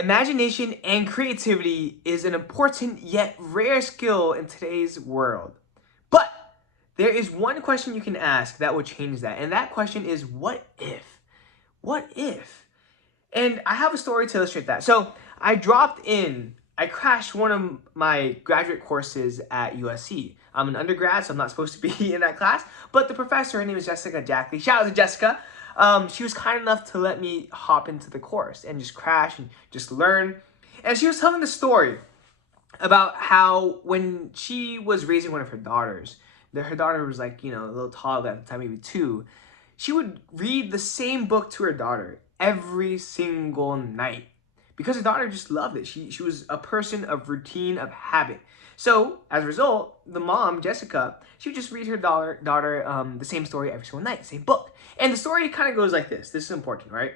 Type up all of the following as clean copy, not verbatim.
Imagination and creativity is an important yet rare skill in today's world. But there is one question you can ask that will change that, and that question is, what if? What if? And I have a story to illustrate that. So I crashed one of my graduate courses at USC. I'm an undergrad, so I'm not supposed to be in that class. But the professor, her name is Jessica Jackley. Shout out to Jessica. She was kind enough to let me hop into the course and just crash and just learn. And she was telling the story about how when she was raising one of her daughters, her daughter was like, a little taller at the time, maybe 2. She would read the same book to her daughter every single night because her daughter just loved it. She was a person of routine, of habit. So as a result, the mom, Jessica, she would just read her daughter the same story every single night, same book. And the story kind of goes like this. This is important, right?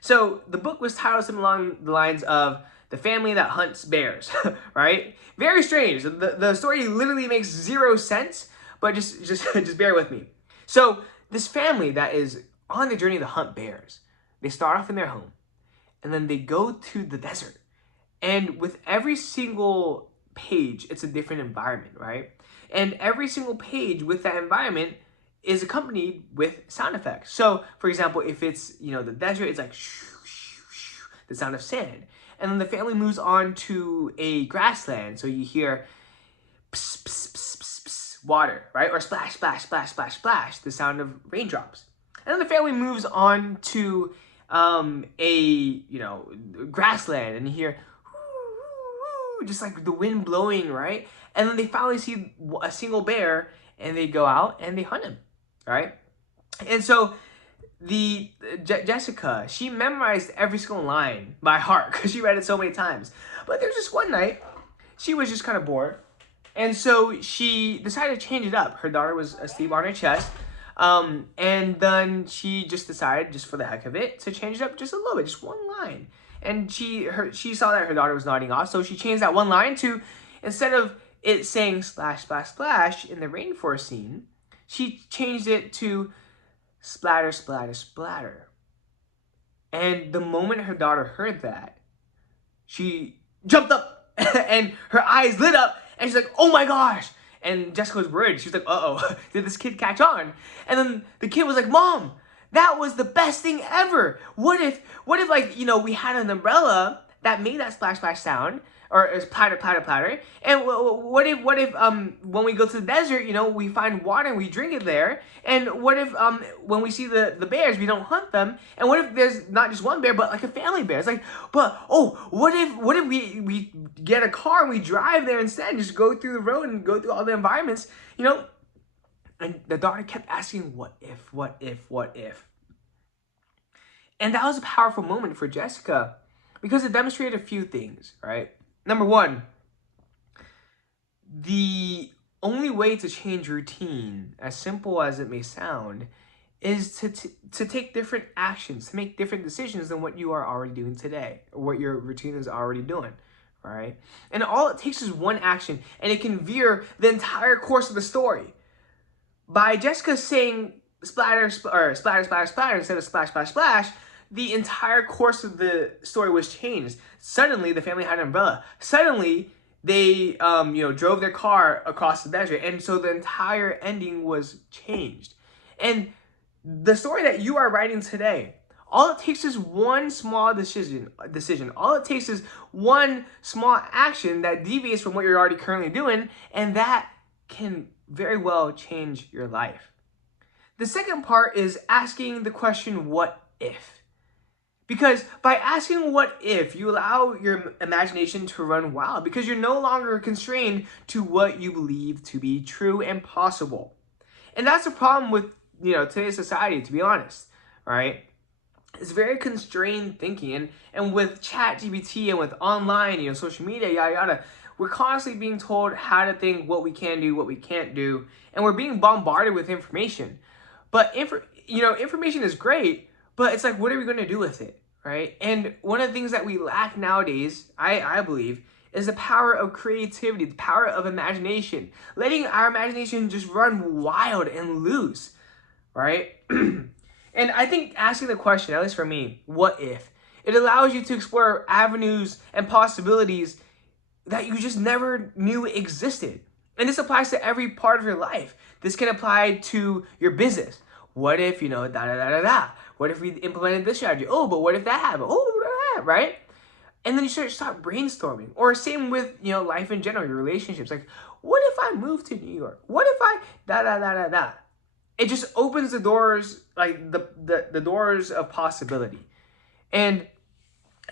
So the book was titled something along the lines of The Family That Hunts Bears, right? Very strange. The story literally makes zero sense, but just bear with me. So this family that is on the journey to hunt bears, they start off in their home, and then they go to the desert. And with every single page, it's a different environment, right? And every single page with that environment is accompanied with sound effects. So, for example, if it's, the desert, it's like shoo, shoo, shoo, the sound of sand. And then the family moves on to a grassland, so you hear pss, pss, pss, pss, pss, water, right? Or splash, splash, splash, splash, splash, the sound of raindrops. And then the family moves on to a grassland, and you hear just like the wind blowing, right? And then they finally see a single bear, and they go out and they hunt him, right? And so Jessica, she memorized every single line by heart because she read it so many times. But there's just one night she was just kind of bored, and so she decided to change it up. Her daughter was asleep on her chest. And then she just decided, just for the heck of it, to change it up just a little bit, just one line. And she saw that her daughter was nodding off, so she changed that one line to, instead of it saying splash, splash, splash in the rainforest scene, she changed it to splatter, splatter, splatter. And the moment her daughter heard that, she jumped up and her eyes lit up, and she's like, oh my gosh. And Jessica was worried. She was like, uh-oh, did this kid catch on? And then the kid was like, Mom, that was the best thing ever. What if like, we had an umbrella that made that splash, splash sound, or platter, platter, platter. And what if when we go to the desert, we find water and we drink it there? And what if when we see the bears, we don't hunt them? And what if there's not just one bear, but like a family bear? It's like, but what if we get a car and we drive there instead, and just go through the road and go through all the environments, And the daughter kept asking, what if, what if, what if? And that was a powerful moment for Jessica because it demonstrated a few things, right? Number one, the only way to change routine, as simple as it may sound, is to take different actions, to make different decisions than what you are already doing today, or what your routine is already doing, right? And all it takes is one action, and it can veer the entire course of the story. By Jessica saying splatter, or splatter, splatter, splatter instead of splash, splash, splash, the entire course of the story was changed. Suddenly, the family had an umbrella. Suddenly, they, drove their car across the desert. And so the entire ending was changed. And the story that you are writing today, all it takes is one small decision. All it takes is one small action that deviates from what you're already currently doing. And that can very well change your life. The second part is asking the question, what if? Because by asking what if, you allow your imagination to run wild because you're no longer constrained to what you believe to be true and possible. And that's a problem with, today's society, to be honest, right? It's very constrained thinking. And with ChatGPT and with online, social media, yada, yada, we're constantly being told how to think, what we can do, what we can't do. And we're being bombarded with information. But, information is great, but it's like, what are we going to do with it, right? And one of the things that we lack nowadays, I believe, is the power of creativity, the power of imagination. Letting our imagination just run wild and loose, right? And I think asking the question, at least for me, what if, It allows you to explore avenues and possibilities that you just never knew existed. And this applies to every part of your life. This can apply to your business. What if, da da da da da? What if we implemented this strategy? Oh, but what if that happened? Oh, that, right? And then you start brainstorming. Or same with, life in general, your relationships. Like, what if I moved to New York? What if I da da da da da? It just opens the doors, like the doors of possibility. And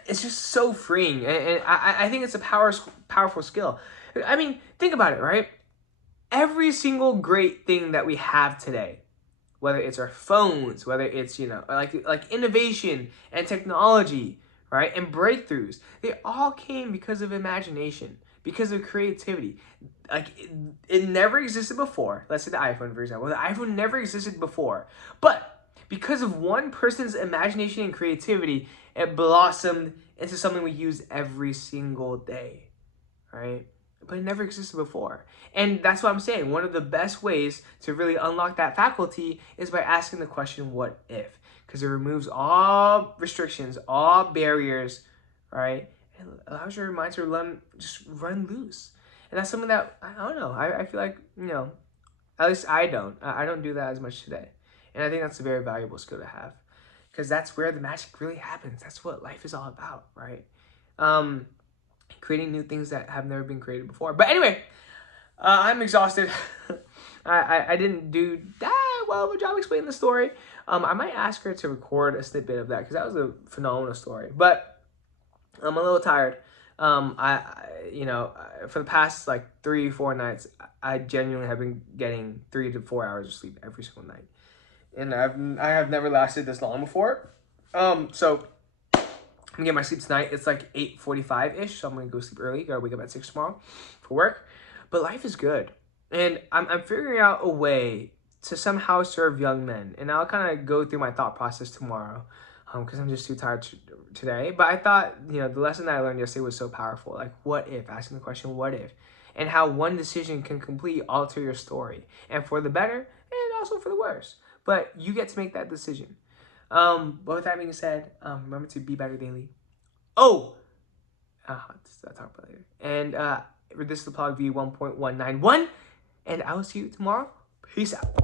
it's just so freeing. And I think it's a powerful skill. I mean, think about it, right? Every single great thing that we have today, whether it's our phones, whether it's, like innovation and technology, right? And breakthroughs, they all came because of imagination, because of creativity. Like it never existed before. Let's say the iPhone, for example. The iPhone never existed before. But because of one person's imagination and creativity, it blossomed into something we use every single day, right? But it never existed before. And that's what I'm saying. One of the best ways to really unlock that faculty is by asking the question, what if? Because it removes all restrictions, all barriers, right? And allows your mind to just run loose. And that's something that, I don't know, I feel like, at least I don't do that as much today. And I think that's a very valuable skill to have. Because that's where the magic really happens. That's what life is all about, right? Creating new things that have never been created before. But anyway, I'm exhausted. I didn't do that well of a job explaining the story. I might ask her to record a snippet of that because that was a phenomenal story. But I'm a little tired. For the past like 3-4 nights, I genuinely have been getting 3 to 4 hours of sleep every single night, and I have never lasted this long before. So I'm gonna get my sleep tonight. It's like 8:45-ish, so I'm gonna go sleep early. Gotta wake up at 6 tomorrow for work. But life is good, and I'm figuring out a way to somehow serve young men, and I'll kind of go through my thought process tomorrow, because I'm just too tired today. But I thought, the lesson that I learned yesterday was so powerful. Like, what if? Asking the question, what if? And how one decision can completely alter your story, and for the better, and also for the worse. But you get to make that decision. But with that being said, remember to be better daily. Oh, I'll talk about it later. And this is the PLOG V 1.191, and I will see you tomorrow. Peace out.